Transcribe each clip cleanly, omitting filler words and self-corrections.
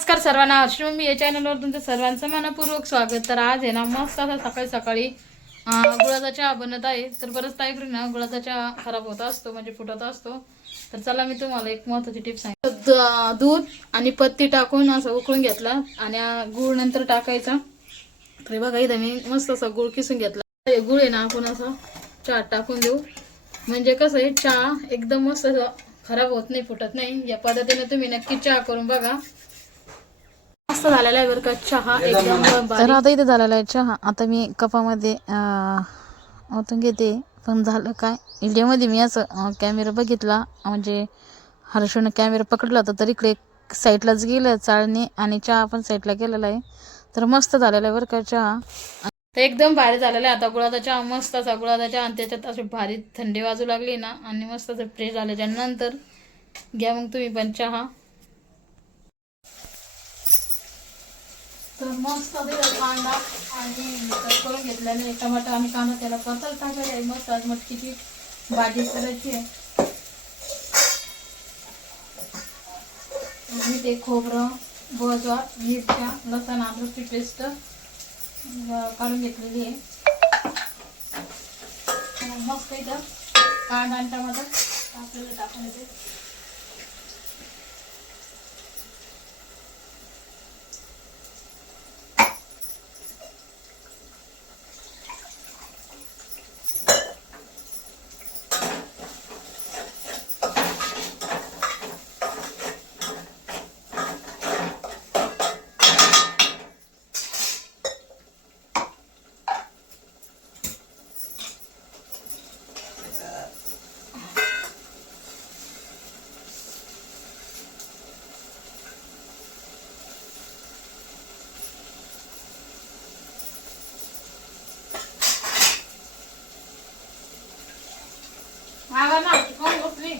नमस्कार सर्वांना, हर्षी मम्मी या चॅनलवर तुमचं सर्वांचं मनपूर्वक स्वागत। तर आज आहे ना मस्त असा सकाळी सकाळी गुळाचा चहा बनत आहे। तर बरंच टाईम ना गुळाचा चहा खराब होत असतो, म्हणजे फुटत असतो। तर चला मी तुम्हाला एक महत्त्वाची टिप सांगते। दूध आणि पत्ती टाकून असं उकळून घेतला आणि गुळ नंतर टाकायचा। तर बघा इथं मी मस्त असा गुळ किसून घेतला। गुळ आहे ना आपण असं चहा टाकून देऊ, म्हणजे कसं आहे चहा एकदम मस्त खराब होत नाही, फुटत नाही। या पद्धतीने तुम्ही नक्की चहा करून बघा, मस्त झालेला आहे बरं का चहा एकदम भारी। तर आता इथे झालेला आहे चहा। आता मी कपामध्ये ओतून घेते। पण झालं काय, व्हिडिओमध्ये मी असं कॅमेरा बघितला, म्हणजे हर्षून कॅमेरा पकडला होता, तर इकडे साईडलाच गेलं चाळणी आणि चहा पण साईडला गेलेला आहे। तर मस्त झालेला आहे बरं का चहा, तर एकदम भारी झालेला आहे। आता गुळाचा चहा मस्त असा गुळाचा चहा, आणि त्याच्यात अशी भारी थंडी वाजू लागली ना, आणि मस्त असं फ्रेश झाल्याच्या नंतर घ्या मग तुम्ही पण चहा। तर मस्त कांदा आणि करून घेतल्याने टमाटर आणि कांदा त्याला परतल टाकायला आहे। मस्त आज मटकीची भाजी करायची आहे। आणि ते खोबरं, गजर, मिरच्या, लसूण, अद्रकची पेस्ट काढून घेतलेली आहे। मस्त इथं कांदा आणि टमाटर आपल्याला टाकून येते। ना कोण बसली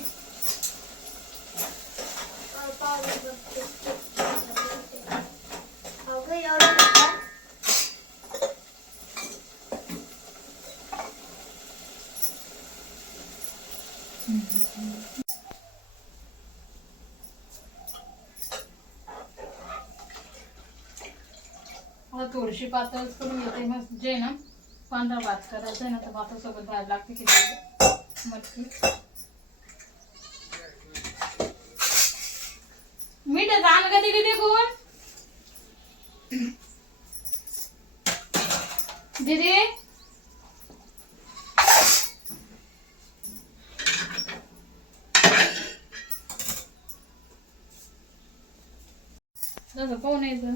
थोडीशी पातळच करून घेते। मग जे ना पांढरा भात करायचा आहे ना, तर भातासोबत भात लागते की मटकी। मीठ जाण कधी किती कोण दीदी तसं पाहून यायचं।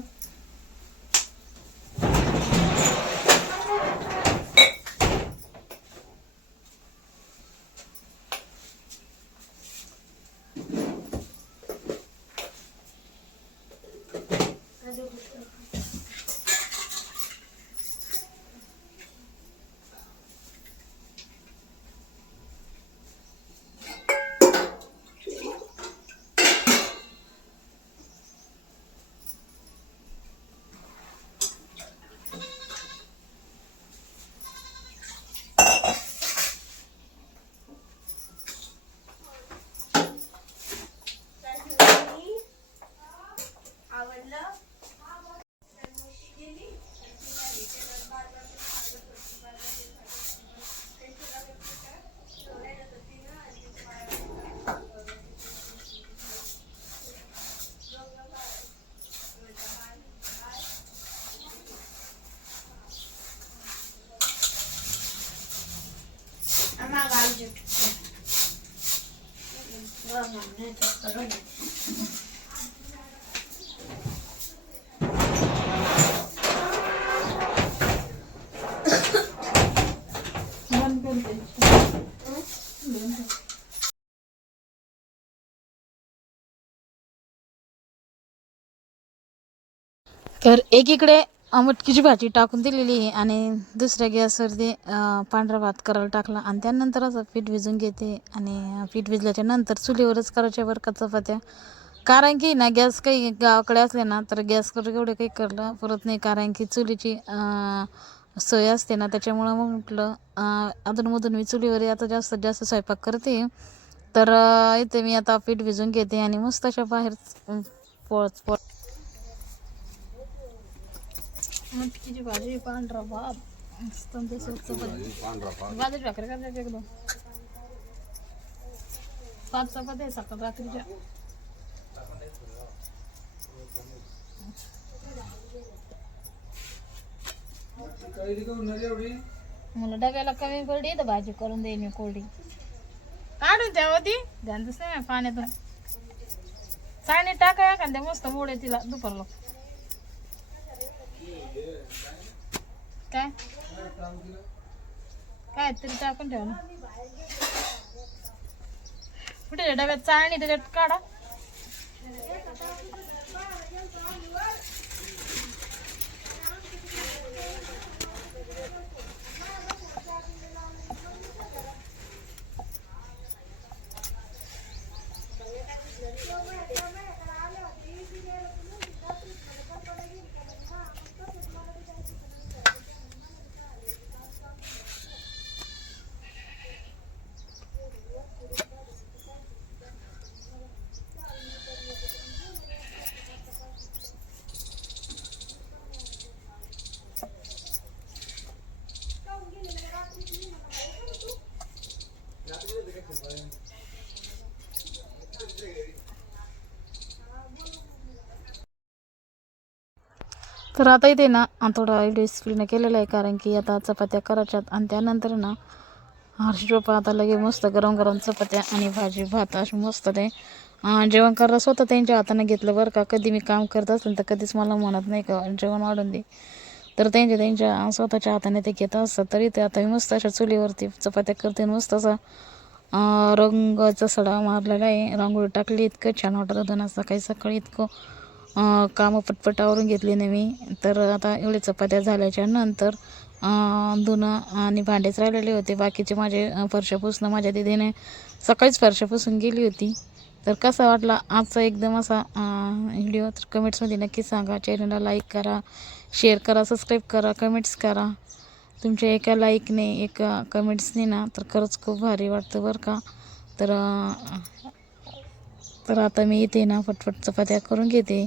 तर एकीकडे मटकीची भाजी टाकून दिलेली आहे, आणि दुसऱ्या गॅसवर ते पांढरा भात करायला टाकला, आणि त्यानंतर असं पीठ भिजून घेते। आणि पीठ भिजल्याच्या नंतर चुलीवरच करायच्या बरं का चपात्या, कारण की ना गॅस काही गावाकडे असले ना तर गॅसवर एवढे काही करलं परत नाही, कारण की चुलीची सोय असते ना, त्याच्यामुळं मग म्हटलं अधूनमधून मी चुलीवर आता जास्तीत जास्त स्वयंपाक करते। तर इथे मी आता पीठ भिजून घेते आणि मस्त अशा बाहेर पोळत मटकीची भाजी, पांढरा भात, मस्त चपाती, बाजरी भाकरी करायची एकदम. 5 चपात्या सकाळ रात्रीच्या. मला डब्याला कमी पडली तर भाजी करून देईन मी कोरडी. काढून ठेवा ती, ध्यानच नाही पाण्यातून. चाळणी टाका एखाद्या मस्त मोडे तिला दुपारला. काय काय तरी टाकून ठेवा ना. कुठे डब्यात चाळणी त्याच्यात काढा. तर आता इथे ना थोडा डिस्प्लेने केलेला आहे, कारण की आता चपात्या करायच्यात आणि त्यानंतर ना हर्षी पप्पा आता लगे मस्त गरम गरम चपात्या आणि भाजी भात अशी मस्त ते जेवण करायला स्वतः त्यांच्या हाताने घेतलं बरं का. कधी मी काम करत असेल तर कधीच मला म्हणत नाही का जेवण वाढून दे, तर त्यांच्या स्वतःच्या हाताने ते घेत असतात. तरी ते आता मी मस्त अशा चुलीवरती चपात्या करते. मस्त असा रंगाचा सडा मारलेला आहे, रांगोळी टाकली. इतकं छान वाटत होतं ना सकाळी सकाळी. इतकं कामं पटपटावरून घेतली नाही मी. तर आता एवढे चपात्या झाल्याच्या नंतर धुणं आणि भांडेच राहिलेले होते. बाकीचे माझे फरशा पुसणं माझ्या दीदीने सकाळीच फरशा पुसून गेली होती. तर कसा वाटला आजचा एकदम असा व्हिडिओ, तर कमेंट्समध्ये नक्की सांगा. चॅनलला लाईक करा, शेअर करा, सबस्क्राईब करा, कमेंट्स करा. तुमच्या एका लाईकने एका कमेंट्सने ना तर खरंच खूप भारी वाटतं बरं का. तर आता मी इथे ना फटफट चपात्या करून घेते.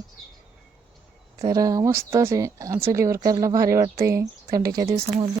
तर मस्त असे चुलीवर करायला भारी वाटते थंडीच्या दिवसामध्ये.